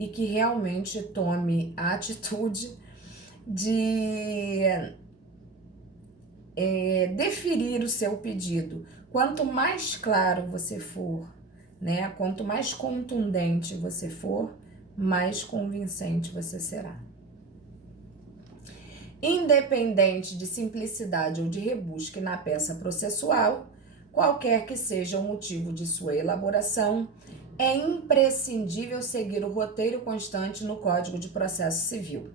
e que realmente tome a atitude de deferir o seu pedido. Quanto mais claro você for, né? Quanto mais contundente você for, mais convincente você será. Independente de simplicidade ou de rebusque na peça processual, qualquer que seja o motivo de sua elaboração, é imprescindível seguir o roteiro constante no Código de Processo Civil.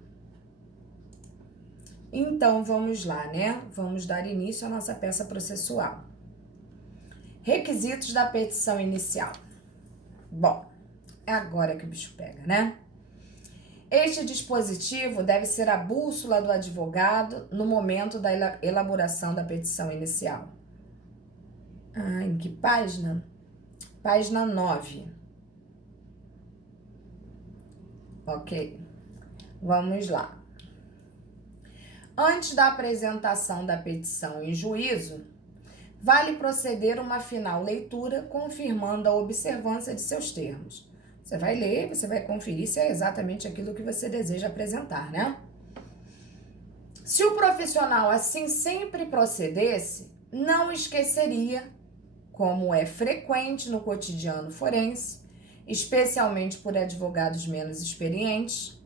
Então, vamos lá, né? Vamos dar início à nossa peça processual. Requisitos da petição inicial. Bom, é agora que o bicho pega, né? Este dispositivo deve ser a bússola do advogado no momento da elaboração da petição inicial. Em que página? Página 9. Ok. Vamos lá. Antes da apresentação da petição em juízo, vale proceder uma final leitura confirmando a observância de seus termos. Você vai ler, você vai conferir se é exatamente aquilo que você deseja apresentar, né? Se o profissional assim sempre procedesse, não esqueceria, como é frequente no cotidiano forense, especialmente por advogados menos experientes,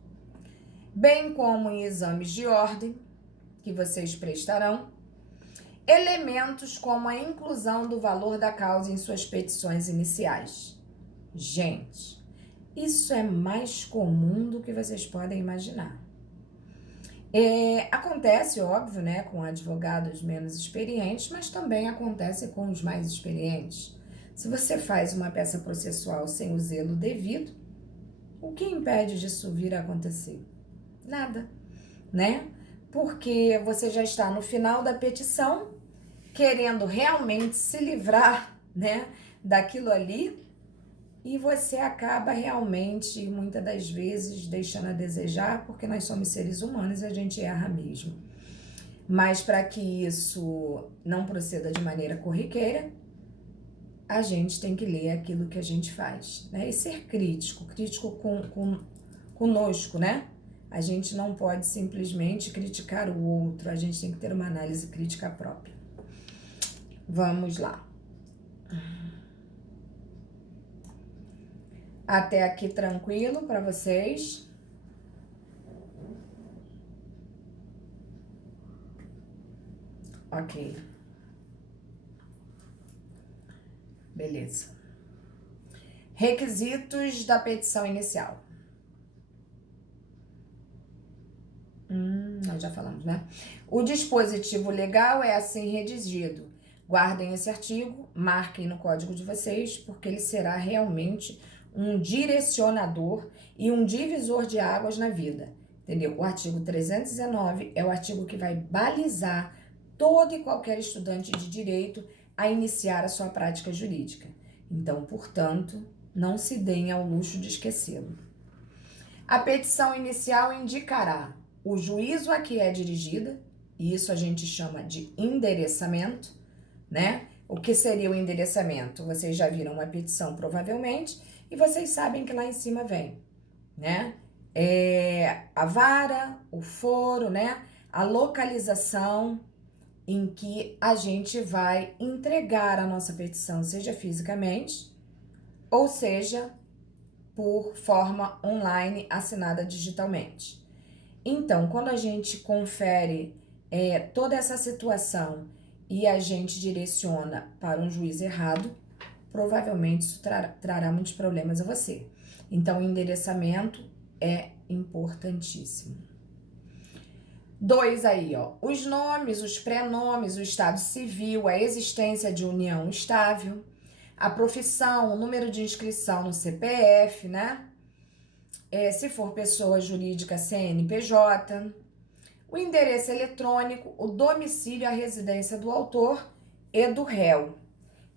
bem como em exames de ordem que vocês prestarão, elementos como a inclusão do valor da causa em suas petições iniciais. Gente, isso é mais comum do que vocês podem imaginar. Acontece, óbvio, né, com advogados menos experientes, mas também acontece com os mais experientes. Se você faz uma peça processual sem o zelo devido, o que impede disso vir a acontecer? Nada, né? Porque você já está no final da petição, querendo realmente se livrar, né, daquilo ali, e você acaba realmente, muitas das vezes, deixando a desejar, porque nós somos seres humanos e a gente erra mesmo. Mas para que isso não proceda de maneira corriqueira, a gente tem que ler aquilo que a gente faz, né? E ser crítico conosco, né? A gente não pode simplesmente criticar o outro, a gente tem que ter uma análise crítica própria. Vamos lá. Até aqui tranquilo para vocês? Ok. Beleza. Requisitos da petição inicial. Nós já falamos, né? O dispositivo legal é assim redigido. Guardem esse artigo, marquem no código de vocês, porque ele será realmente um direcionador e um divisor de águas na vida, entendeu? O artigo 319 é o artigo que vai balizar todo e qualquer estudante de direito a iniciar a sua prática jurídica. Então, portanto, não se deem ao luxo de esquecê-lo. A petição inicial indicará o juízo a que é dirigida, e isso a gente chama de endereçamento, né? O que seria o endereçamento? Vocês já viram uma petição, provavelmente, e vocês sabem que lá em cima vem, né? A vara, o foro, né? A localização em que a gente vai entregar a nossa petição, seja fisicamente, ou seja, por forma online assinada digitalmente. Então, quando a gente confere toda essa situação e a gente direciona para um juiz errado, provavelmente isso trará muitos problemas a você. Então, o endereçamento é importantíssimo. 2 aí, ó. Os nomes, os prenomes, o estado civil, a existência de união estável, a profissão, o número de inscrição no CPF, né? Se for pessoa jurídica, CNPJ, o endereço eletrônico, o domicílio e a residência do autor e do réu.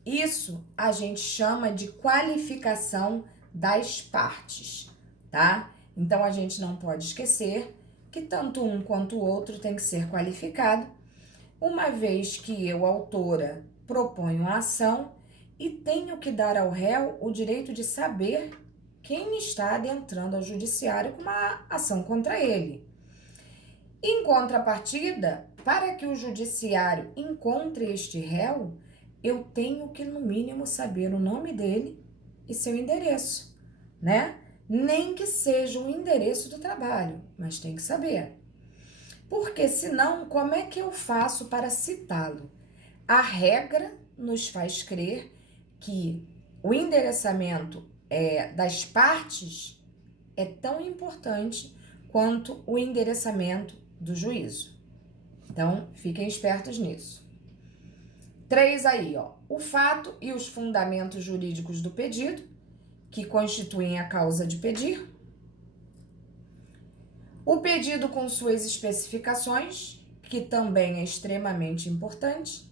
Isso a gente chama de qualificação das partes, tá? Então, a gente não pode esquecer que tanto um quanto o outro tem que ser qualificado, uma vez que eu, autora, proponho a ação e tenho que dar ao réu o direito de saber quem está adentrando ao judiciário com uma ação contra ele. Em contrapartida, para que o judiciário encontre este réu, eu tenho que, no mínimo, saber o nome dele e seu endereço, né? Nem que seja o endereço do trabalho, mas tem que saber. Porque senão, como é que eu faço para citá-lo? A regra nos faz crer que o endereçamento das partes é tão importante quanto o endereçamento do juízo. Então, fiquem espertos nisso. 3 aí, ó. O fato e os fundamentos jurídicos do pedido, que constituem a causa de pedir. O pedido com suas especificações, que também é extremamente importante.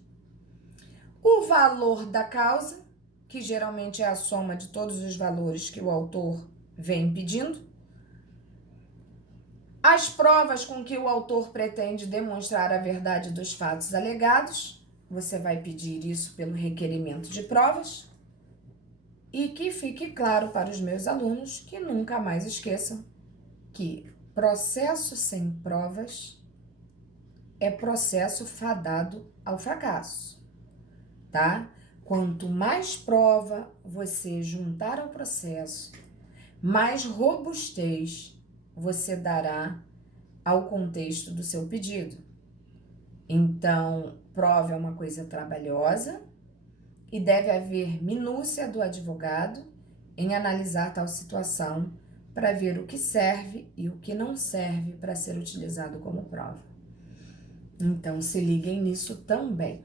O valor da causa, que geralmente é a soma de todos os valores que o autor vem pedindo. As provas com que o autor pretende demonstrar a verdade dos fatos alegados. Você vai pedir isso pelo requerimento de provas. E que fique claro para os meus alunos que nunca mais esqueçam que processo sem provas é processo fadado ao fracasso, tá? Quanto mais prova você juntar ao processo, mais robustez você dará ao contexto do seu pedido. Então, prova é uma coisa trabalhosa e deve haver minúcia do advogado em analisar tal situação para ver o que serve e o que não serve para ser utilizado como prova. Então, se liguem nisso também.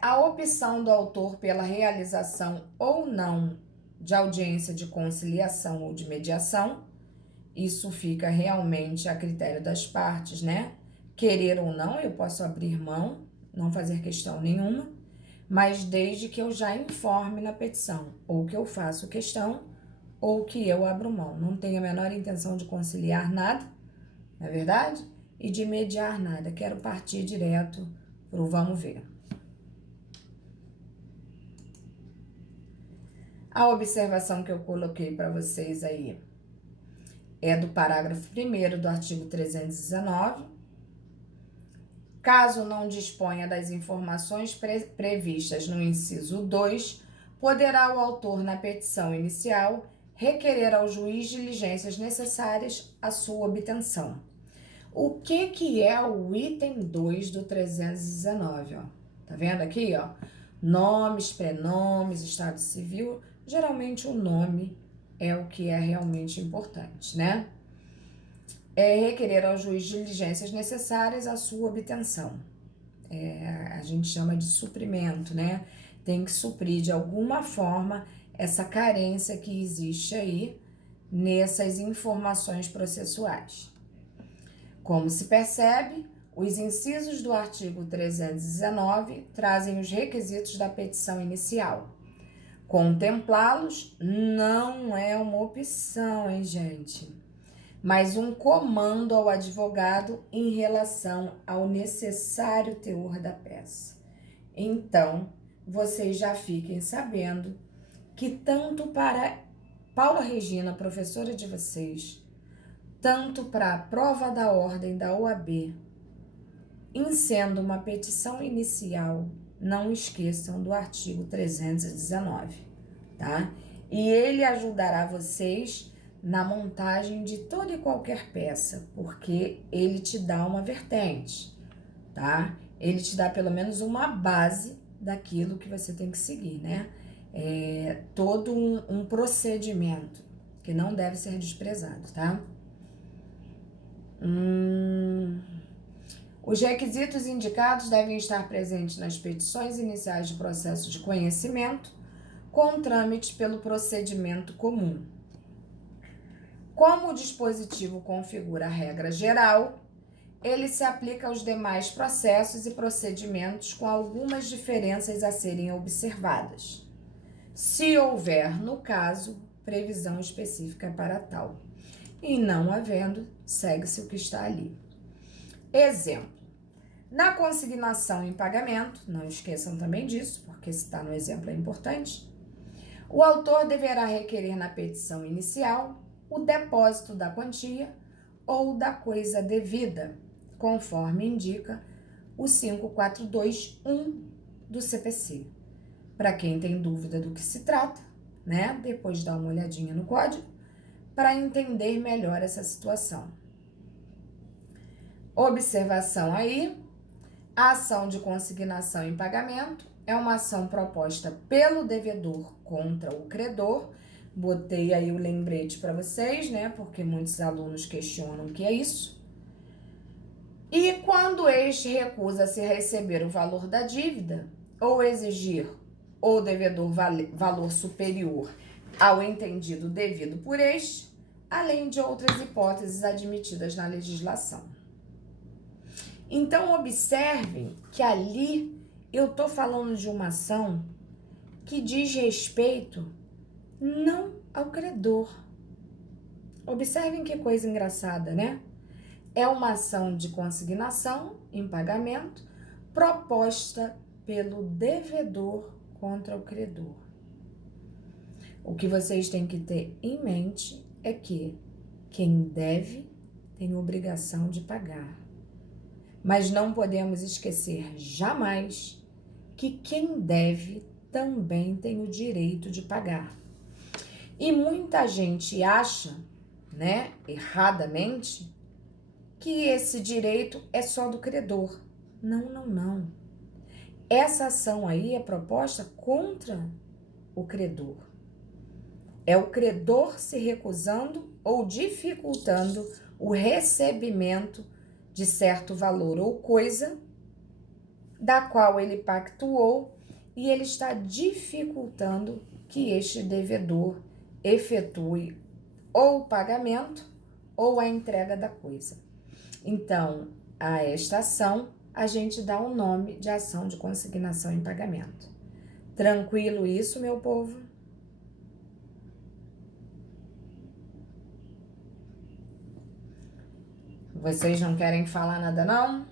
A opção do autor pela realização ou não de audiência de conciliação ou de mediação, isso fica realmente a critério das partes, né? Querer ou não, eu posso abrir mão, não fazer questão nenhuma, mas desde que eu já informe na petição, ou que eu faço questão, ou que eu abro mão. Não tenho a menor intenção de conciliar nada, não é verdade? E de mediar nada, quero partir direto pro vamos ver. A observação que eu coloquei para vocês aí é do parágrafo 1º do artigo 319. Caso não disponha das informações previstas no inciso 2, poderá o autor, na petição inicial, requerer ao juiz diligências necessárias à sua obtenção. O que é o item 2 do 319, ó? Tá vendo aqui, ó? Nomes, prenomes, estado civil. Geralmente o nome é o que é realmente importante, né? Requerer ao juiz diligências necessárias à sua obtenção. A gente chama de suprimento, né? Tem que suprir de alguma forma essa carência que existe aí nessas informações processuais. Como se percebe, os incisos do artigo 319 trazem os requisitos da petição inicial. Contemplá-los não é uma opção, hein, gente? Mas um comando ao advogado em relação ao necessário teor da peça. Então, vocês já fiquem sabendo que tanto para Paula Regina, professora de vocês, tanto para a prova da ordem da OAB, em sendo uma petição inicial, não esqueçam do artigo 319, tá? E ele ajudará vocês na montagem de toda e qualquer peça, porque ele te dá uma vertente, tá? Ele te dá pelo menos uma base daquilo que você tem que seguir, né? Todo um procedimento que não deve ser desprezado, tá? Os requisitos indicados devem estar presentes nas petições iniciais de processo de conhecimento, com trâmite pelo procedimento comum. Como o dispositivo configura a regra geral, ele se aplica aos demais processos e procedimentos com algumas diferenças a serem observadas, se houver, no caso, previsão específica para tal. E não havendo, segue-se o que está ali. Exemplo. Na consignação em pagamento, não esqueçam também disso, porque se está no exemplo é importante, O autor deverá requerer na petição inicial o depósito da quantia ou da coisa devida, conforme indica o 5421 do CPC. Para quem tem dúvida do que se trata, né? Depois dá uma olhadinha no código para entender melhor essa situação. Observação aí: a ação de consignação em pagamento é uma ação proposta pelo devedor contra o credor. Botei aí o lembrete para vocês, né? Porque muitos alunos questionam o que é isso. E quando este recusa-se a receber o valor da dívida ou exigir ou devedor valor superior ao entendido devido por este, além de outras hipóteses admitidas na legislação. Então, observem que ali eu estou falando de uma ação que diz respeito não ao credor. Observem que coisa engraçada, né? É uma ação de consignação em pagamento proposta pelo devedor contra o credor. O que vocês têm que ter em mente é que quem deve tem obrigação de pagar. Mas não podemos esquecer jamais que quem deve também tem o direito de pagar. E muita gente acha, né, erradamente, que esse direito é só do credor. Não, não, não. Essa ação aí é proposta contra o credor. É o credor se recusando ou dificultando o recebimento de certo valor ou coisa da qual ele pactuou e ele está dificultando que este devedor efetue ou o pagamento ou a entrega da coisa. Então, a esta ação, a gente dá o nome de ação de consignação em pagamento. Tranquilo isso, meu povo? Vocês não querem falar nada, não?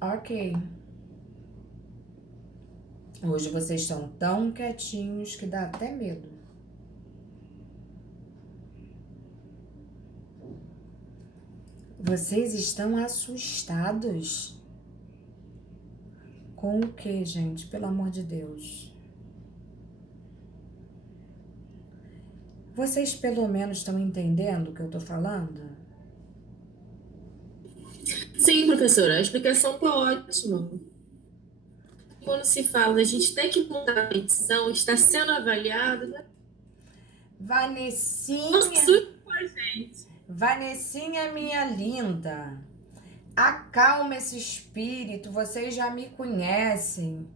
Ok. Hoje vocês estão tão quietinhos que dá até medo. Vocês estão assustados? Com o quê, gente? Pelo amor de Deus. Vocês pelo menos estão entendendo o que eu tô falando? Sim, professora, a explicação está ótima. Quando se fala a gente tem que mudar a petição, está sendo avaliado, né? Vanessinha, Assusta com a gente. Vanessinha, minha linda. Acalma esse espírito, vocês já me conhecem,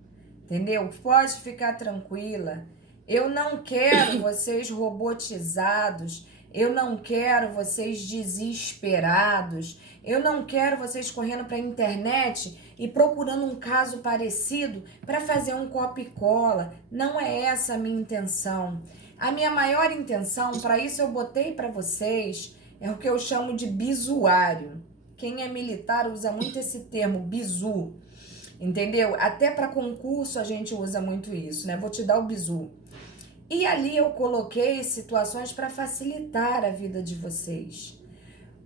entendeu? Pode ficar tranquila. Eu não quero vocês robotizados, eu não quero vocês desesperados, eu não quero vocês correndo para a internet e procurando um caso parecido para fazer um copia e cola. Não é essa a minha intenção. A minha maior intenção, para isso eu botei para vocês, é o que eu chamo de bisuário. Quem é militar usa muito esse termo, bizu, entendeu? Até para concurso a gente usa muito isso, né? Vou te dar o bizu. E ali eu coloquei situações para facilitar a vida de vocês.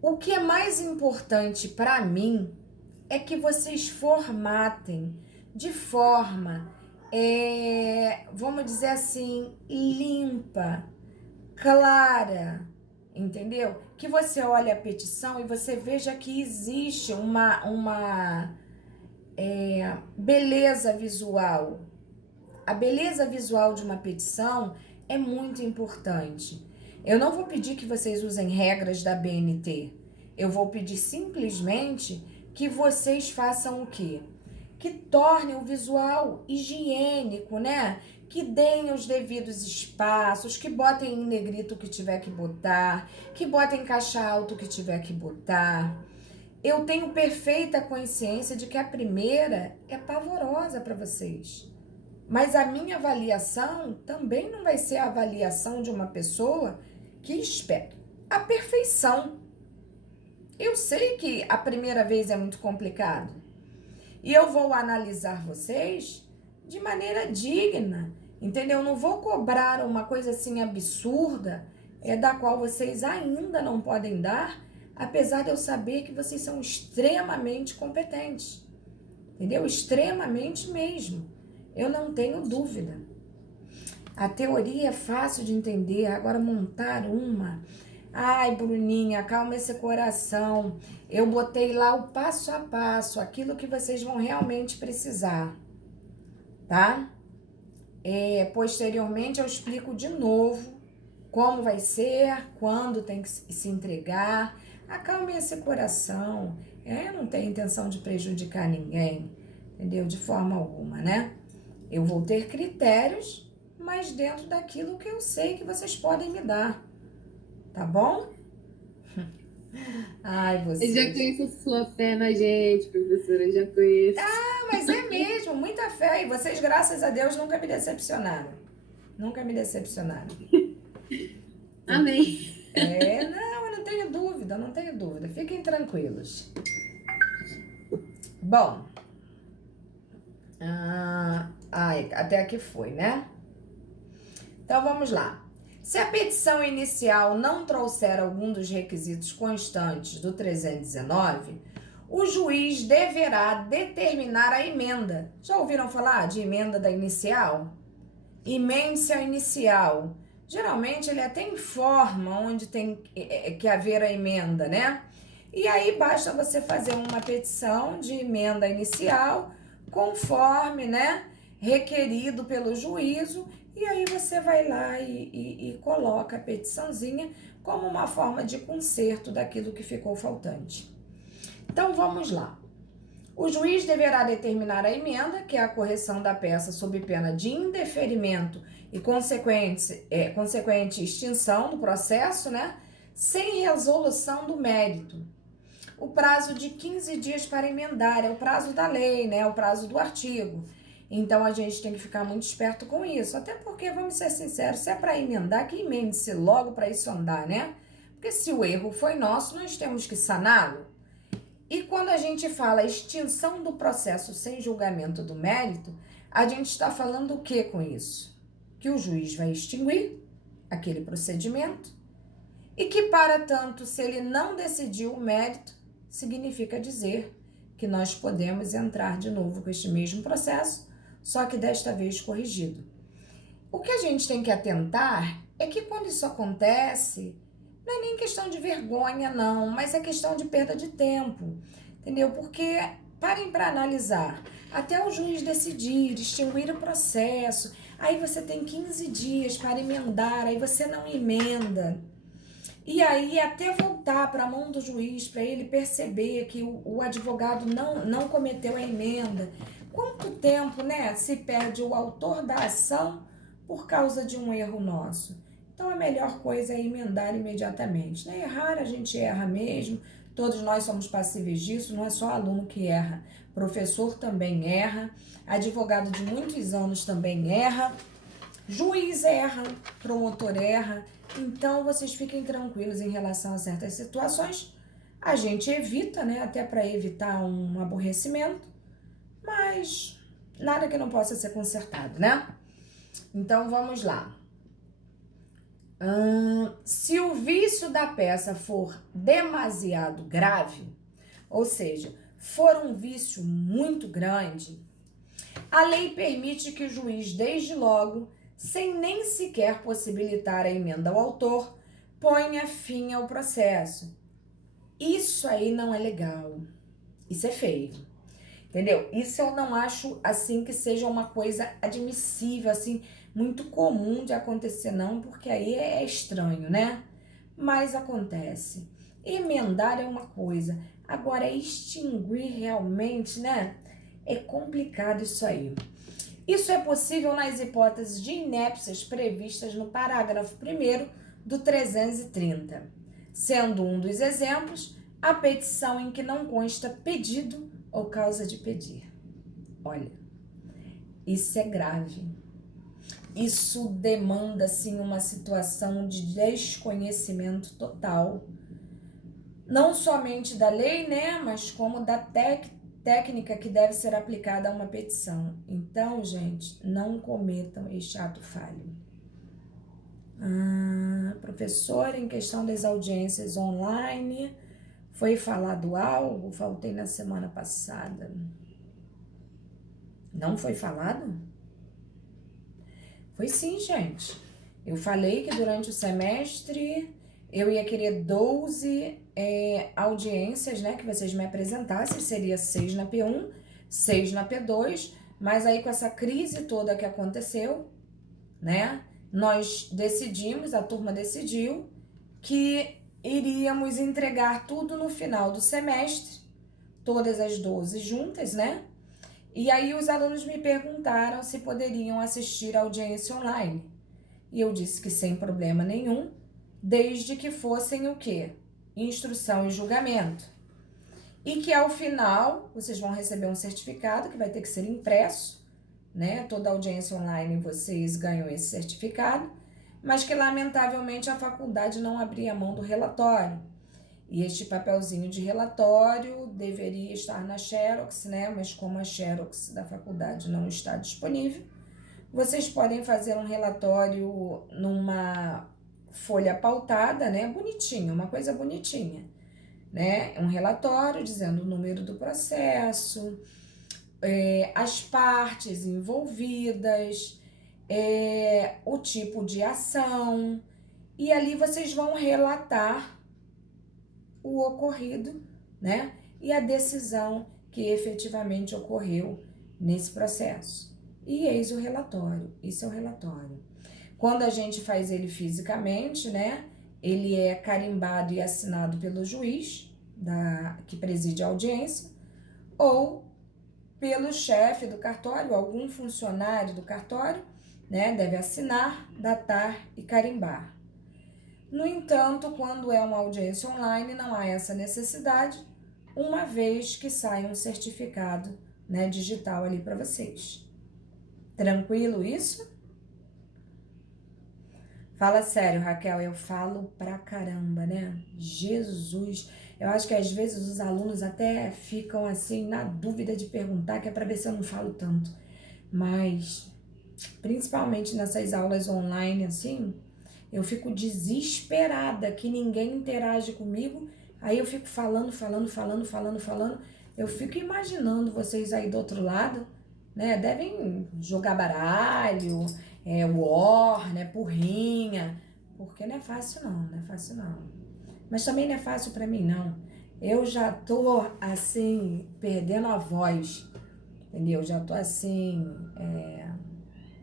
O que é mais importante para mim é que vocês formatem de forma, vamos dizer assim, limpa, clara, entendeu? Que você olhe a petição e você veja que existe uma beleza visual. A beleza visual de uma petição é muito importante. Eu não vou pedir que vocês usem regras da BNT. Eu vou pedir simplesmente que vocês façam o quê? Que tornem o visual higiênico, né? Que deem os devidos espaços, que botem em negrito o que tiver que botar, que botem em caixa alto o que tiver que botar. Eu tenho perfeita consciência de que a primeira é pavorosa para vocês. Mas a minha avaliação também não vai ser a avaliação de uma pessoa que espera a perfeição. Eu sei que a primeira vez é muito complicado. E eu vou analisar vocês de maneira digna, entendeu? Eu não vou cobrar uma coisa assim absurda, da qual vocês ainda não podem dar, apesar de eu saber que vocês são extremamente competentes, entendeu? Extremamente mesmo. Eu não tenho dúvida. A teoria é fácil de entender, agora montar uma... Ai, Bruninha, acalma esse coração. Eu botei lá o passo a passo, aquilo que vocês vão realmente precisar, tá? Posteriormente eu explico de novo como vai ser, quando tem que se entregar. Acalme esse coração. Eu não tenho intenção de prejudicar ninguém, entendeu? De forma alguma, né? Eu vou ter critérios, mas dentro daquilo que eu sei que vocês podem me dar, tá bom? Ai, Eu já vocês. conheço a sua fé na gente, professora, eu já conheço. Mas é mesmo, muita fé. E vocês, graças a Deus, nunca me decepcionaram. Nunca me decepcionaram. Amém. Não, eu não tenho dúvida, não tenho dúvida. Fiquem tranquilos. Bom. Até aqui foi, né? Então, vamos lá. Se a petição inicial não trouxer algum dos requisitos constantes do 319, o juiz deverá determinar a emenda. Já ouviram falar de emenda da inicial? Emende-se a inicial. Geralmente ele até informa onde tem que haver a emenda, né? E aí basta você fazer uma petição de emenda inicial conforme, né, requerido pelo juízo, e aí você vai lá e coloca a petiçãozinha como uma forma de conserto daquilo que ficou faltante. Então vamos lá. O juiz deverá determinar a emenda, que é a correção da peça sob pena de indeferimento e consequente extinção do processo, né? Sem resolução do mérito. O prazo de 15 dias para emendar é o prazo da lei, né? É o prazo do artigo. Então a gente tem que ficar muito esperto com isso. Até porque, vamos ser sinceros, se é para emendar, que emende-se logo para isso andar, né? Porque se o erro foi nosso, nós temos que saná-lo. E quando a gente fala extinção do processo sem julgamento do mérito, a gente está falando o que com isso? Que o juiz vai extinguir aquele procedimento e que, para tanto, se ele não decidiu o mérito, significa dizer que nós podemos entrar de novo com este mesmo processo, só que desta vez corrigido. O que a gente tem que atentar é que quando isso acontece, não é nem questão de vergonha, não, mas é questão de perda de tempo, entendeu? Porque, parem para analisar, até o juiz decidir, extinguir o processo, aí você tem 15 dias para emendar, aí você não emenda. E aí, até voltar para a mão do juiz, para ele perceber que o advogado não cometeu a emenda. Quanto tempo, né, se perde o autor da ação por causa de um erro nosso? Então, a melhor coisa é emendar imediatamente, né? Errar, a gente erra mesmo, todos nós somos passíveis disso, não é só aluno que erra. Professor também erra, advogado de muitos anos também erra, juiz erra, promotor erra. Então, vocês fiquem tranquilos em relação a certas situações. A gente evita, né? Até para evitar um aborrecimento, mas nada que não possa ser consertado, né? Então, vamos lá. Se o vício da peça for demasiado grave, ou seja, for um vício muito grande, a lei permite que o juiz, desde logo, sem nem sequer possibilitar a emenda ao autor, ponha fim ao processo. Isso aí não é legal. Isso é feio. Entendeu? Isso eu não acho, assim, que seja uma coisa admissível, assim, muito comum de acontecer, não, porque aí é estranho, né? Mas acontece. Emendar é uma coisa, agora extinguir realmente, né? É complicado isso aí. Isso é possível nas hipóteses de inépcias previstas no parágrafo 1º do 330, sendo um dos exemplos a petição em que não consta pedido ou causa de pedir. Olha, isso é grave. Isso demanda, assim, uma situação de desconhecimento total, não somente da lei, né, mas como da técnica que deve ser aplicada a uma petição. Então, gente, não cometam este ato falho. Professora, em questão das audiências online, foi falado algo? Faltei na semana passada. Não foi falado? Foi sim, gente. Eu falei que durante o semestre eu ia querer 12 audiências, né, que vocês me apresentassem, seria 6 na P1, 6 na P2, mas aí com essa crise toda que aconteceu, né, nós decidimos, a turma decidiu, que iríamos entregar tudo no final do semestre, todas as 12 juntas, né, e aí os alunos me perguntaram se poderiam assistir a audiência online, e eu disse que sem problema nenhum, desde que fossem o quê? Instrução e julgamento. E que ao final, vocês vão receber um certificado que vai ter que ser impresso, né? Toda audiência online vocês ganham esse certificado, mas que lamentavelmente a faculdade não abria mão do relatório. E este papelzinho de relatório deveria estar na Xerox, né? Mas como a Xerox da faculdade não está disponível, vocês podem fazer um relatório numa folha pautada, né? Bonitinho, uma coisa bonitinha, né? Um relatório dizendo o número do processo, as partes envolvidas, o tipo de ação, e ali vocês vão relatar o ocorrido, né? E a decisão que efetivamente ocorreu nesse processo. E eis o relatório, isso é o relatório. Quando a gente faz ele fisicamente, né? Ele é carimbado e assinado pelo juiz que preside a audiência, ou pelo chefe do cartório, algum funcionário do cartório, né? Deve assinar, datar e carimbar. No entanto, quando é uma audiência online, não há essa necessidade, uma vez que sai um certificado, né, digital ali para vocês. Tranquilo isso? Fala sério, Raquel, eu falo pra caramba, né? Jesus, eu acho que às vezes os alunos até ficam assim na dúvida de perguntar, que é pra ver se eu não falo tanto. Mas, principalmente nessas aulas online, assim, eu fico desesperada que ninguém interage comigo. Aí eu fico falando. Eu fico imaginando vocês aí do outro lado, né? Devem jogar baralho, war, né? Porrinha. Porque não é fácil não, não é fácil não. Mas também não é fácil pra mim não. Eu já tô assim, perdendo a voz, entendeu? Já tô assim,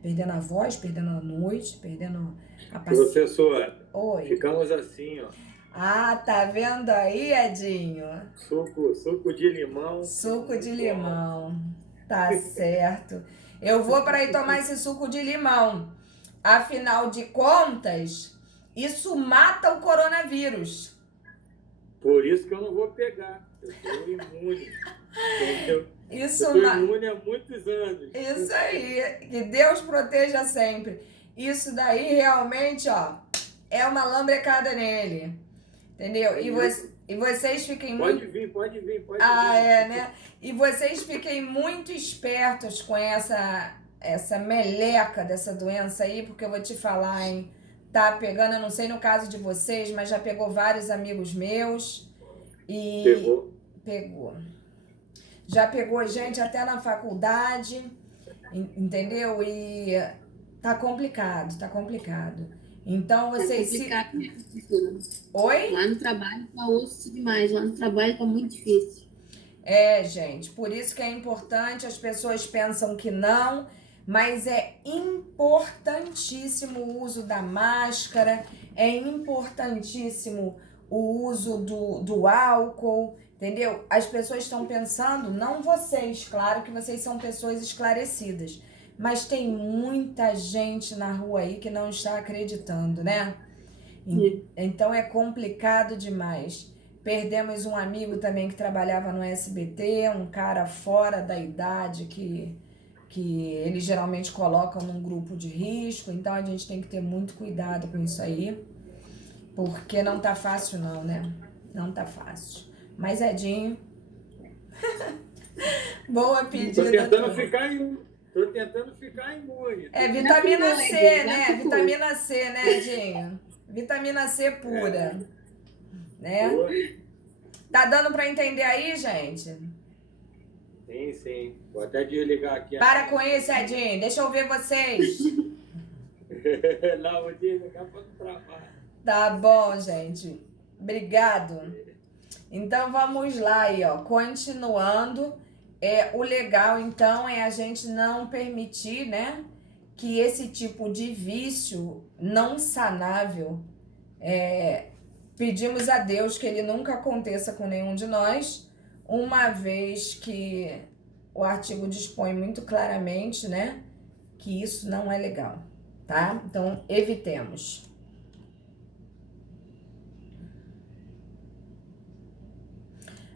perdendo a voz, perdendo a noite, perdendo a paciência. Professora, Oi. ficamos assim, ó. Ah, tá vendo aí, Edinho? Suco de limão. Suco de limão. Tá certo. Eu vou para ir tomar esse suco de limão. Afinal de contas, isso mata o coronavírus. Por isso que eu não vou pegar. Eu sou imune. Isso eu sou imune há muitos anos. Isso aí. Que Deus proteja sempre. Isso daí realmente, ó, é uma lambrecada nele. Entendeu? E vocês fiquem Pode vir. Pode vir. Né? E vocês fiquem muito espertos com essa meleca dessa doença aí, porque eu vou te falar, hein? Tá pegando, eu não sei no caso de vocês, mas já pegou vários amigos meus. E pegou. Já pegou gente até na faculdade, entendeu? E tá complicado. Então vocês Oi? Lá no trabalho tá osso demais, lá no trabalho tá muito difícil. Gente, por isso que é importante, as pessoas pensam que não, mas é importantíssimo o uso da máscara, é importantíssimo o uso do álcool, entendeu? As pessoas estão pensando, não vocês, claro que vocês são pessoas esclarecidas, mas tem muita gente na rua aí que não está acreditando, né? Então é complicado demais. Perdemos um amigo também que trabalhava no SBT, um cara fora da idade que eles geralmente colocam num grupo de risco, então a gente tem que ter muito cuidado com isso aí, porque não tá fácil não, né? Não tá fácil. Mas Edinho... Boa Tô pedida. tentando tua. ficar imune. É vitamina Na C, pura, né? na pura. Vitamina C, né, Dinho? Vitamina C pura, né? Boa. Tá dando pra entender aí, gente? Sim, sim. Vou até desligar aqui a Para minha. com isso, Edinho. Deixa eu ver vocês. Não, vou desligar para não travar. Tá bom, gente. Obrigado. Então vamos lá aí, ó. Continuando. O legal, então, é a gente não permitir, né, que esse tipo de vício não sanável, pedimos a Deus que ele nunca aconteça com nenhum de nós, uma vez que o artigo dispõe muito claramente, né, que isso não é legal, tá? Então, evitemos.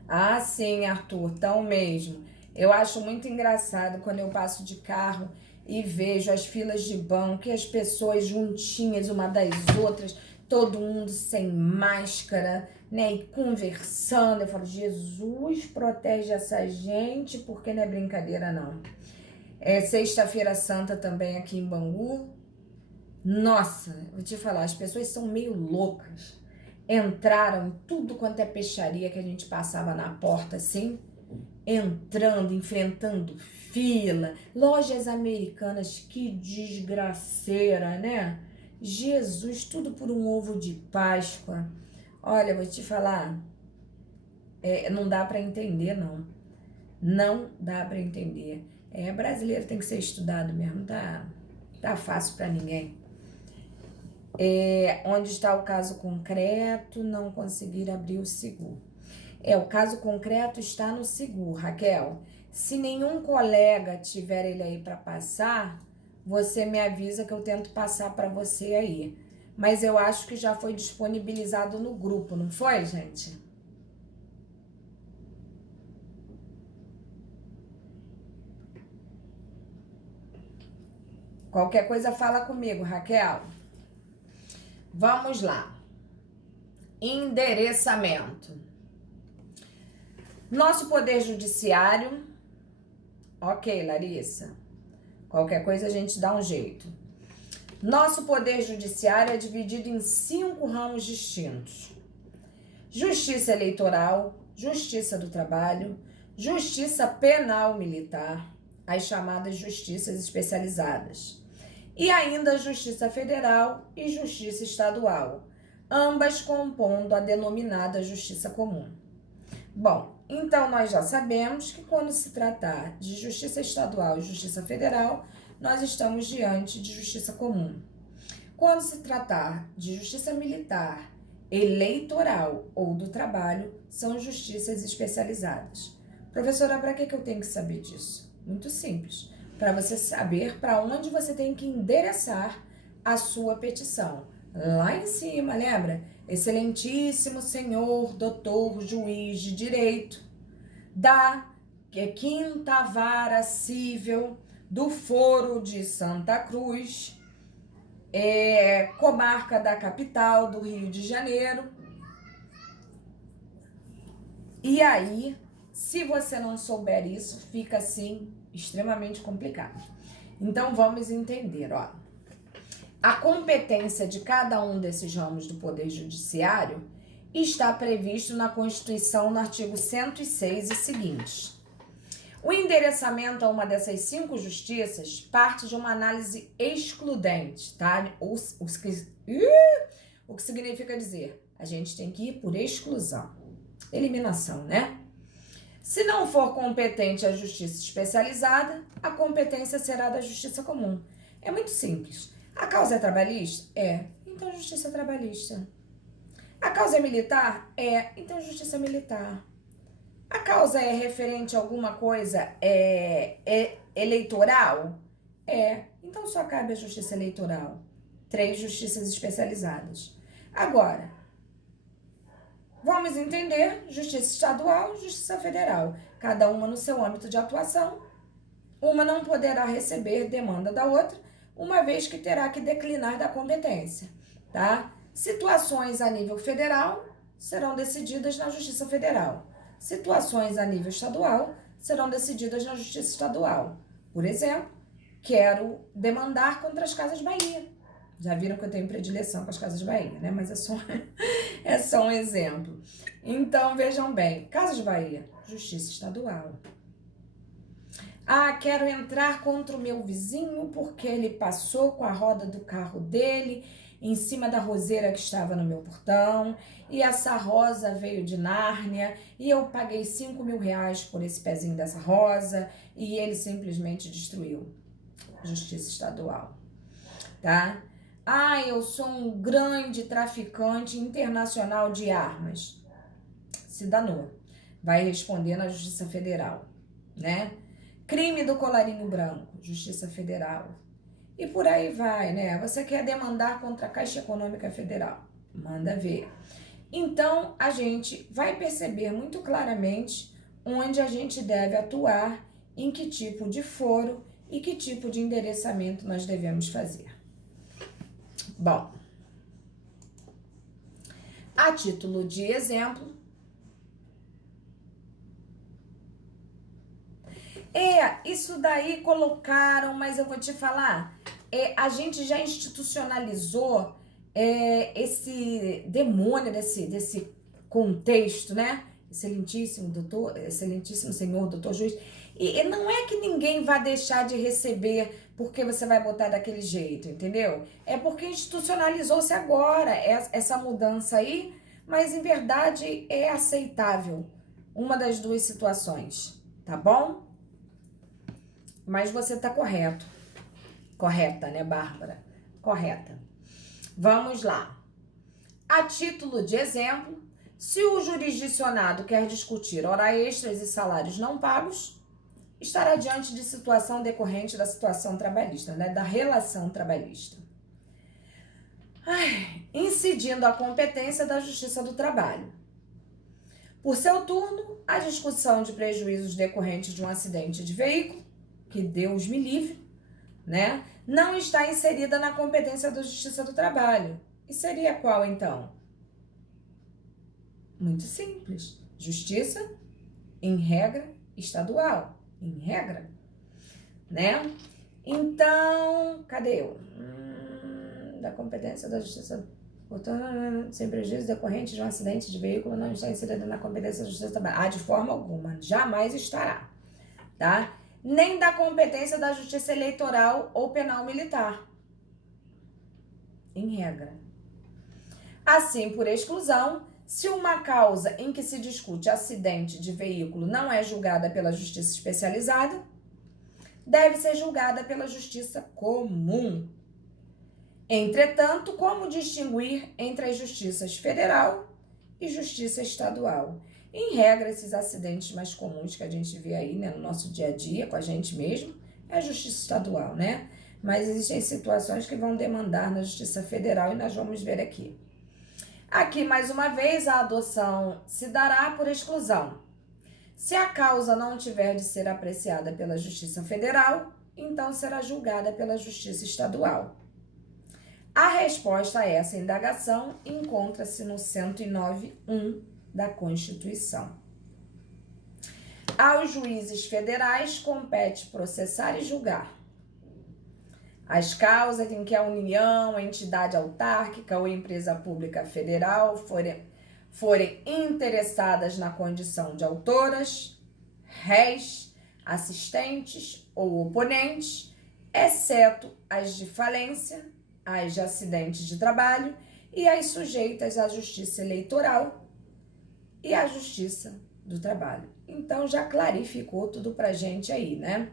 Ah, sim, Arthur, tão mesmo. Eu acho muito engraçado quando eu passo de carro e vejo as filas de banco e as pessoas juntinhas uma das outras, todo mundo sem máscara, né? E conversando. Eu falo, Jesus, protege essa gente, porque não é brincadeira, não. É Sexta-feira Santa também aqui em Bangu. Nossa, vou te falar, as pessoas são meio loucas. Entraram em tudo quanto é peixaria que a gente passava na porta, assim, entrando, enfrentando fila, lojas americanas, que desgraceira, né? Jesus, tudo por um ovo de Páscoa. Olha, vou te falar, não dá para entender, não. Não dá para entender. Brasileiro tem que ser estudado mesmo, tá fácil para ninguém. Onde está o caso concreto, não conseguir abrir o Sigur. O caso concreto está no Sigur, Raquel. Se nenhum colega tiver ele aí para passar, você me avisa que eu tento passar para você aí. Mas eu acho que já foi disponibilizado no grupo, não foi, gente? Qualquer coisa fala comigo, Raquel. Vamos lá. Endereçamento. Nosso poder judiciário. Ok, Larissa. Qualquer coisa a gente dá um jeito. Nosso poder judiciário é dividido em 5 ramos distintos: justiça eleitoral, justiça do trabalho, justiça penal militar, as chamadas justiças especializadas, e ainda justiça federal e justiça estadual, ambas compondo a denominada justiça comum. Bom, então nós já sabemos que quando se tratar de justiça estadual e justiça federal, nós estamos diante de justiça comum. Quando se tratar de justiça militar, eleitoral ou do trabalho, são justiças especializadas. Professora, para que eu tenho que saber disso? Muito simples. Para você saber para onde você tem que endereçar a sua petição. Lá em cima, lembra? Excelentíssimo senhor, doutor, juiz de direito da 5ª Vara Cível do Foro de Santa Cruz, comarca da capital do Rio de Janeiro. E aí, se você não souber isso, fica assim extremamente complicado. Então vamos entender, ó. A competência de cada um desses ramos do Poder Judiciário está previsto na Constituição no artigo 106 e seguintes. O endereçamento a uma dessas 5 justiças parte de uma análise excludente, tá? O que significa dizer, a gente tem que ir por exclusão, eliminação, né? Se não for competente a justiça especializada, a competência será da justiça comum. É muito simples. A causa é trabalhista? Então justiça trabalhista. A causa é militar? Então justiça militar. A causa é referente a alguma coisa eleitoral? Então só cabe a justiça eleitoral. 3 justiças especializadas. Agora, vamos entender justiça estadual e justiça federal. Cada uma no seu âmbito de atuação. Uma não poderá receber demanda da outra, uma vez que terá que declinar da competência, tá? Situações a nível federal serão decididas na Justiça Federal. Situações a nível estadual serão decididas na Justiça Estadual. Por exemplo, quero demandar contra as Casas Bahia. Já viram que eu tenho predileção com as Casas Bahia, né? Mas é só um exemplo. Então, vejam bem, Casas Bahia, Justiça Estadual. Ah, quero entrar contra o meu vizinho porque ele passou com a roda do carro dele em cima da roseira que estava no meu portão, e essa rosa veio de Nárnia, e eu paguei R$5.000 por esse pezinho dessa rosa, e ele simplesmente destruiu. Justiça Estadual, tá? Ah, eu sou um grande traficante internacional de armas. Se danou. Vai responder na Justiça Federal, né? Crime do colarinho branco, Justiça Federal. E por aí vai, né? Você quer demandar contra a Caixa Econômica Federal? Manda ver. Então, a gente vai perceber muito claramente onde a gente deve atuar, em que tipo de foro e que tipo de endereçamento nós devemos fazer. Bom, a título de exemplo, isso daí colocaram, mas eu vou te falar, a gente já institucionalizou esse demônio desse contexto, né? Excelentíssimo senhor, doutor juiz. E não é que ninguém vai deixar de receber porque você vai botar daquele jeito, entendeu? É porque institucionalizou-se agora essa mudança aí, mas em verdade é aceitável uma das duas situações, tá bom? Mas você tá correto. Correta, né, Bárbara? Correta. Vamos lá. A título de exemplo, se o jurisdicionado quer discutir hora extras e salários não pagos, estará diante de situação decorrente da situação trabalhista, né, da relação trabalhista. Incidindo a competência da Justiça do Trabalho. Por seu turno, a discussão de prejuízos decorrentes de um acidente de veículo, que Deus me livre, né, não está inserida na competência da Justiça do Trabalho. E seria qual, então? Muito simples. Justiça, em regra, estadual. Em regra, né? Então, cadê eu? Da competência da Justiça, portanto, sem prejuízo decorrente de um acidente de veículo, não está inserida na competência da Justiça do Trabalho. De forma alguma, jamais estará, tá? Nem da competência da Justiça Eleitoral ou Penal Militar. Em regra. Assim, por exclusão, se uma causa em que se discute acidente de veículo não é julgada pela Justiça Especializada, deve ser julgada pela Justiça Comum. Entretanto, como distinguir entre as justiças federal e justiça estadual? Em regra, esses acidentes mais comuns que a gente vê aí, né, no nosso dia a dia, com a gente mesmo, é a justiça estadual, né? Mas existem situações que vão demandar na justiça federal e nós vamos ver aqui. Aqui, mais uma vez, a adoção se dará por exclusão. Se a causa não tiver de ser apreciada pela Justiça Federal, então será julgada pela Justiça Estadual. A resposta a essa indagação encontra-se no 109.1 da Constituição. Aos juízes federais compete processar e julgar as causas em que a União, a entidade autárquica ou empresa pública federal forem interessadas na condição de autoras, réis, assistentes ou oponentes, exceto as de falência, as de acidentes de trabalho e as sujeitas à Justiça Eleitoral e à Justiça do Trabalho. Então, já clarificou tudo pra gente aí, né?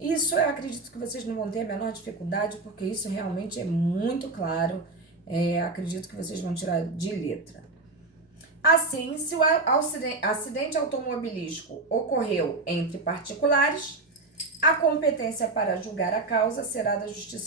Isso eu acredito que vocês não vão ter a menor dificuldade, porque isso realmente é muito claro. Acredito que vocês vão tirar de letra. Assim, se o acidente automobilístico ocorreu entre particulares, a competência para julgar a causa será da Justiça